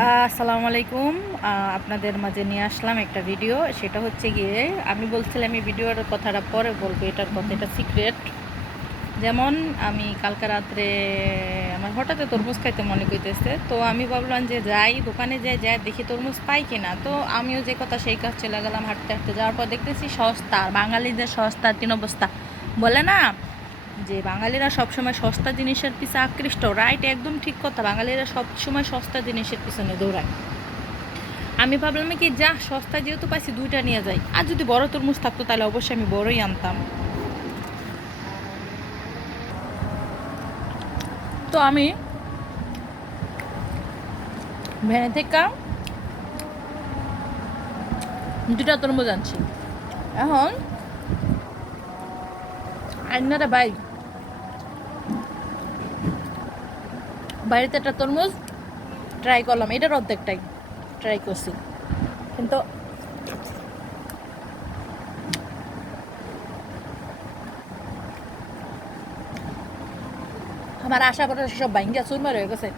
আসসালামু আলাইকুম। আপনাদের মাঝে নিয়ে আসলাম একটা ভিডিও। সেটা হচ্ছে গিয়ে, আমি বলছিলাম এই ভিডিওর কথাটা পরে বলব, এটার কথা, এটা সিক্রেট। যেমন, আমি কালকে রাত্রে, আমার হঠাৎ তরমুজ খাইতে মনে করতেছে তো আমি ভাবলাম যে যাই, দোকানে যাই যাই দেখি তরমুজ পাই কিনা। তো আমিও যে কথা সেই কাজ চলে গেলাম, হাঁটতে হাঁটতে যাওয়ার পর দেখতেছি সস্তা, বাঙালিদের সস্তা তিন অবস্থা। বলে না যে বাঙালিরা সবসময় সস্তা জিনিসের পিছে আকৃষ্ট রাইট একদম ঠিক কথা। বাঙালিরা সবসময় সস্তা জিনিসের পিছনে দৌড়ায়। আমি ভাবলাম কি, যা, সস্তা যেহেতু পাইছি, দুইটা নিয়ে যাই। আর যদি বড় তরমুজ থাকতো, তাহলে অবশ্যই আমি বড়ই আনতাম। তো আমি ভ্যানে থেকে দুটা তরমুজ আনছি। এখন আইনারা ভাই বাড়িতে একটা তরমুজ ট্রাই করলাম। এটার অর্ধেকটাই ট্রাই করছি। কিন্তু আমার আশা করা সব ভাঙ্গা চুরমার হয়ে গেছে।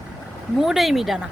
মুডেই মিটা না।